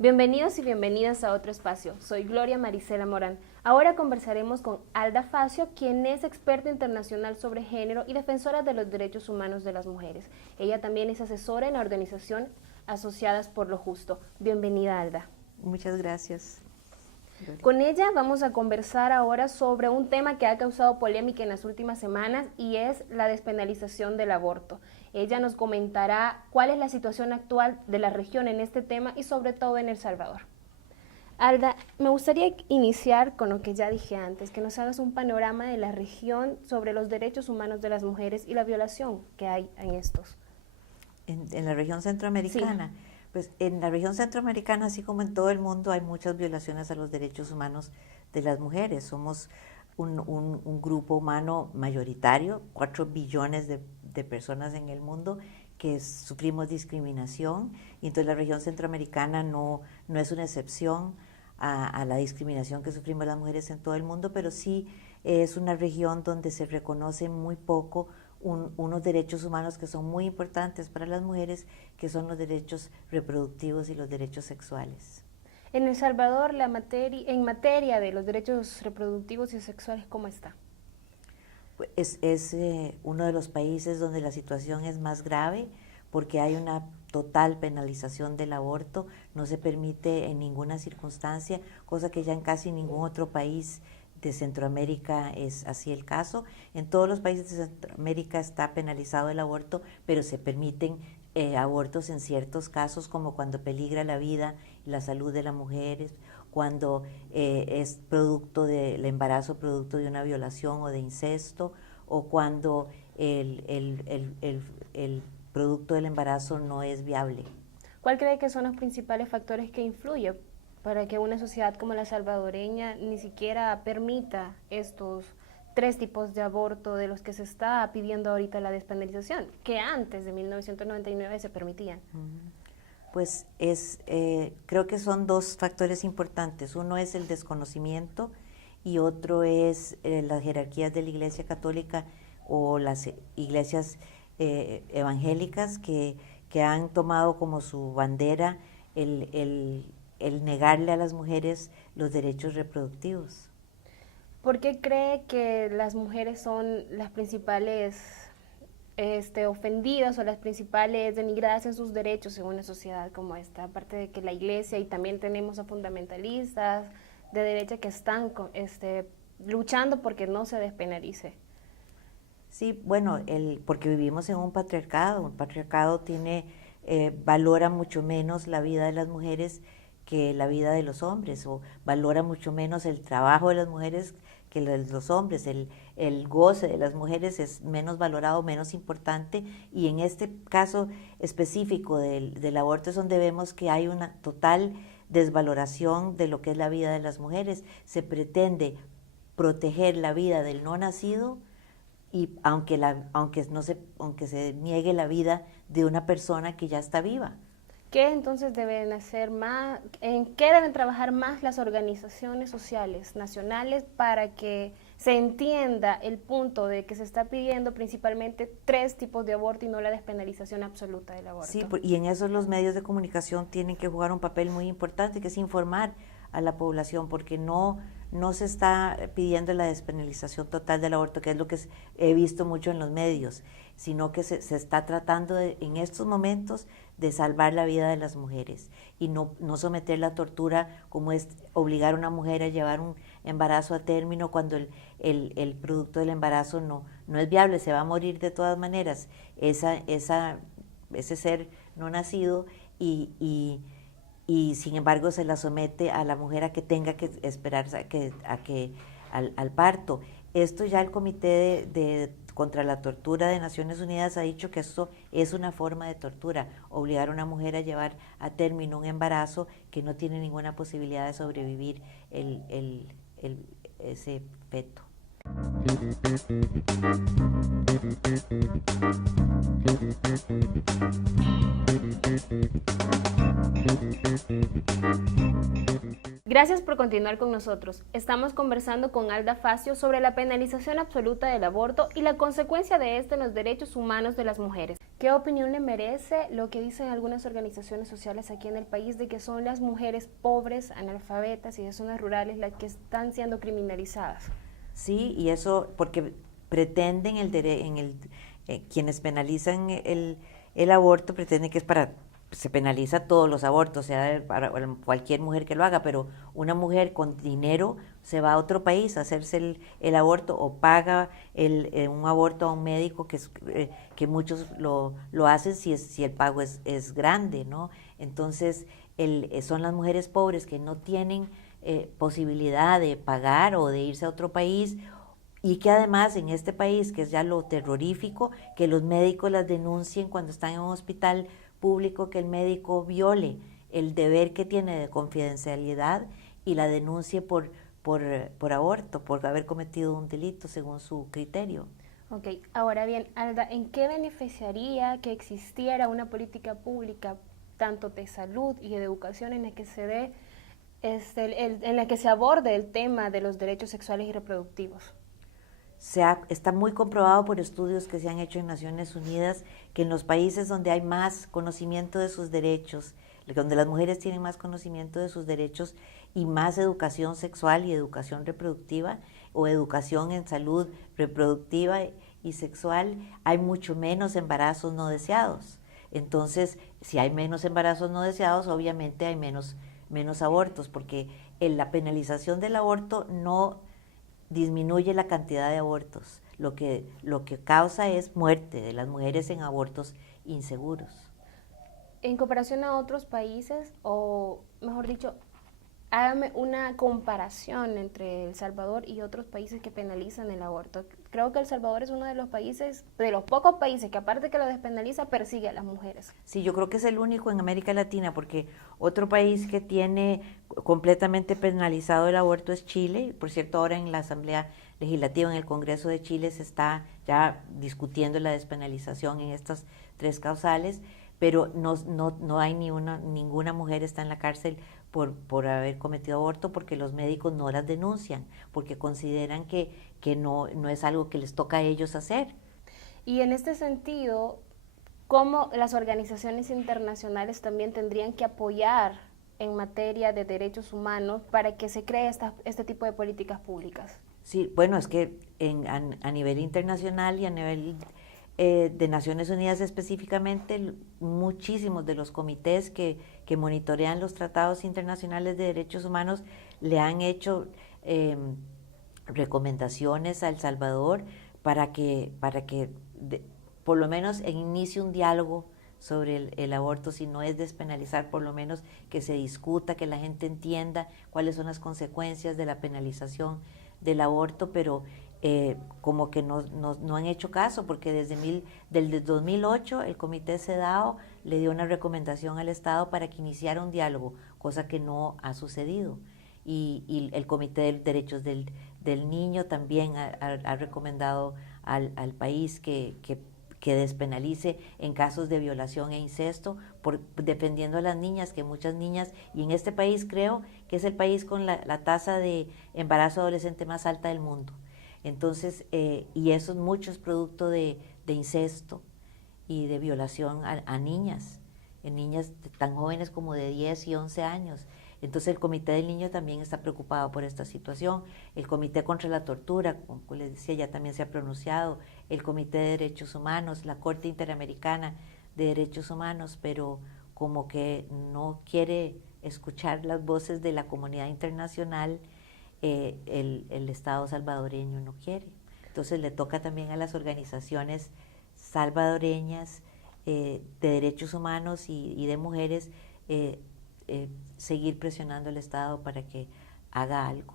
Bienvenidos y bienvenidas a otro espacio. Soy Gloria Marisela Morán. Ahora conversaremos con Alda Facio, quien es experta internacional sobre género y defensora de los derechos humanos de las mujeres. Ella también es asesora en la organización Asociadas por lo Justo. Bienvenida, Alda. Muchas gracias. Con ella vamos a conversar ahora sobre un tema que ha causado polémica en las últimas semanas y es la despenalización del aborto. Ella nos comentará cuál es la situación actual de la región en este tema y sobre todo en El Salvador. Alda, me gustaría iniciar con lo que ya dije antes, que nos hagas un panorama de la región sobre los derechos humanos de las mujeres y la violación que hay en estos. En la región centroamericana. Sí. Pues en la región centroamericana, así como en todo el mundo, hay muchas violaciones a los derechos humanos de las mujeres. Somos un grupo humano mayoritario, 4 billones de personas en el mundo que sufrimos discriminación, y entonces la región centroamericana no es una excepción a la discriminación que sufrimos las mujeres en todo el mundo, pero sí es una región donde se reconoce muy poco unos derechos humanos que son muy importantes para las mujeres, que son los derechos reproductivos y los derechos sexuales. En El Salvador, en materia de los derechos reproductivos y sexuales, ¿cómo está? Es uno de los países donde la situación es más grave porque hay una total penalización del aborto, no se permite en ninguna circunstancia, cosa que ya en casi ningún otro país de Centroamérica es así el caso. En todos los países de Centroamérica está penalizado el aborto, pero se permiten abortos en ciertos casos, como cuando peligra la vida y la salud de las mujeres, cuando es producto del embarazo, producto de una violación o de incesto, o cuando el producto del embarazo no es viable. ¿Cuál cree que son los principales factores que influyen para que una sociedad como la salvadoreña ni siquiera permita estos 3 tipos de aborto de los que se está pidiendo ahorita la despenalización, que antes de 1999 se permitían? Pues creo que son 2 factores importantes. Uno es el desconocimiento y otro es las jerarquías de la Iglesia Católica o las iglesias evangélicas que han tomado como su bandera el negarle a las mujeres los derechos reproductivos. ¿Por qué cree que las mujeres son las principales ofendidas o las principales denigradas en sus derechos en una sociedad como esta? Aparte de que la iglesia, y también tenemos a fundamentalistas de derecha que están luchando porque no se despenalice. Sí, bueno, porque vivimos en un patriarcado valora mucho menos la vida de las mujeres que la vida de los hombres, o valora mucho menos el trabajo de las mujeres que los hombres, el goce de las mujeres es menos valorado, menos importante, y en este caso específico del aborto es donde vemos que hay una total desvaloración de lo que es la vida de las mujeres. Se pretende proteger la vida del no nacido, y aunque se niegue la vida de una persona que ya está viva. ¿Qué entonces deben hacer más? ¿En qué deben trabajar más las organizaciones sociales nacionales para que se entienda el punto de que se está pidiendo principalmente 3 tipos de aborto y no la despenalización absoluta del aborto? Sí, y en eso los medios de comunicación tienen que jugar un papel muy importante, que es informar a la población, porque no se está pidiendo la despenalización total del aborto, que es lo que he visto mucho en los medios, sino que se está tratando en estos momentos de salvar la vida de las mujeres y no someter la tortura, como es obligar a una mujer a llevar un embarazo a término cuando el producto del embarazo no es viable, se va a morir de todas maneras ese ser no nacido, y sin embargo se la somete a la mujer a que tenga que esperar al parto. Esto ya el Comité contra la Tortura de Naciones Unidas ha dicho que esto es una forma de tortura, obligar a una mujer a llevar a término un embarazo que no tiene ninguna posibilidad de sobrevivir ese feto. Gracias por continuar con nosotros. Estamos conversando con Alda Facio sobre la penalización absoluta del aborto y la consecuencia de este en los derechos humanos de las mujeres. ¿Qué opinión le merece lo que dicen algunas organizaciones sociales aquí en el país de que son las mujeres pobres, analfabetas y de zonas rurales las que están siendo criminalizadas? Sí, y eso porque pretenden quienes penalizan el aborto pretenden que es para, se penaliza todos los abortos, sea para cualquier mujer que lo haga, pero una mujer con dinero se va a otro país a hacerse el aborto o paga un aborto a un médico que muchos lo hacen si el pago es grande, ¿no? Entonces son las mujeres pobres que no tienen posibilidad de pagar o de irse a otro país y que además en este país, que es ya lo terrorífico, que los médicos las denuncien cuando están en un hospital público, que el médico viole el deber que tiene de confidencialidad y la denuncie por aborto, por haber cometido un delito según su criterio. Ok, ahora bien, Alda, ¿en qué beneficiaría que existiera una política pública, tanto de salud y de educación, en la que se dé, en la que se aborde el tema de los derechos sexuales y reproductivos? Está muy comprobado por estudios que se han hecho en Naciones Unidas que en los países donde hay más conocimiento de sus derechos, donde las mujeres tienen más conocimiento de sus derechos y más educación sexual y educación reproductiva o educación en salud reproductiva y sexual, hay mucho menos embarazos no deseados. Entonces, si hay menos embarazos no deseados, obviamente hay menos abortos, porque la penalización del aborto no disminuye la cantidad de abortos. Lo que causa es muerte de las mujeres en abortos inseguros. En comparación a otros países, o mejor dicho, hágame una comparación entre El Salvador y otros países que penalizan el aborto. Creo que El Salvador es uno de los países, de los pocos países que aparte que lo despenaliza, persigue a las mujeres. Sí, yo creo que es el único en América Latina, porque otro país que tiene completamente penalizado el aborto es Chile. Por cierto, ahora en la Asamblea Legislativa, en el Congreso de Chile, se está ya discutiendo la despenalización en estas 3 causales, pero no hay ninguna mujer está en la cárcel por haber cometido aborto, porque los médicos no las denuncian, porque consideran que no es algo que les toca a ellos hacer. Y en este sentido, ¿cómo las organizaciones internacionales también tendrían que apoyar en materia de derechos humanos para que se cree este tipo de políticas públicas? Sí, bueno, es que a nivel internacional y a nivel de Naciones Unidas específicamente, muchísimos de los comités que monitorean los tratados internacionales de derechos humanos le han hecho recomendaciones a El Salvador para que por lo menos inicie un diálogo sobre el aborto, si no es despenalizar, por lo menos que se discuta, que la gente entienda cuáles son las consecuencias de la penalización del aborto, pero como que no han hecho caso, porque desde 2008 el Comité CEDAW le dio una recomendación al Estado para que iniciara un diálogo, cosa que no ha sucedido. Y el Comité de Derechos del Niño también ha recomendado al país que despenalice en casos de violación e incesto, defendiendo a las niñas, que muchas niñas, y en este país creo que es el país con la tasa de embarazo adolescente más alta del mundo. Entonces, y eso es mucho es producto de incesto y de violación a niñas, en niñas tan jóvenes como de 10 y 11 años. Entonces el Comité del Niño también está preocupado por esta situación. El Comité contra la Tortura, como les decía, ya también se ha pronunciado. El Comité de Derechos Humanos, la Corte Interamericana de Derechos Humanos, pero como que no quiere escuchar las voces de la comunidad internacional, el Estado salvadoreño no quiere. Entonces le toca también a las organizaciones salvadoreñas de derechos humanos y de mujeres seguir presionando al Estado para que haga algo.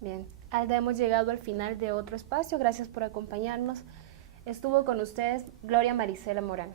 Bien, Alda, hemos llegado al final de otro espacio. Gracias por acompañarnos. Estuvo con ustedes Gloria Marisela Morán.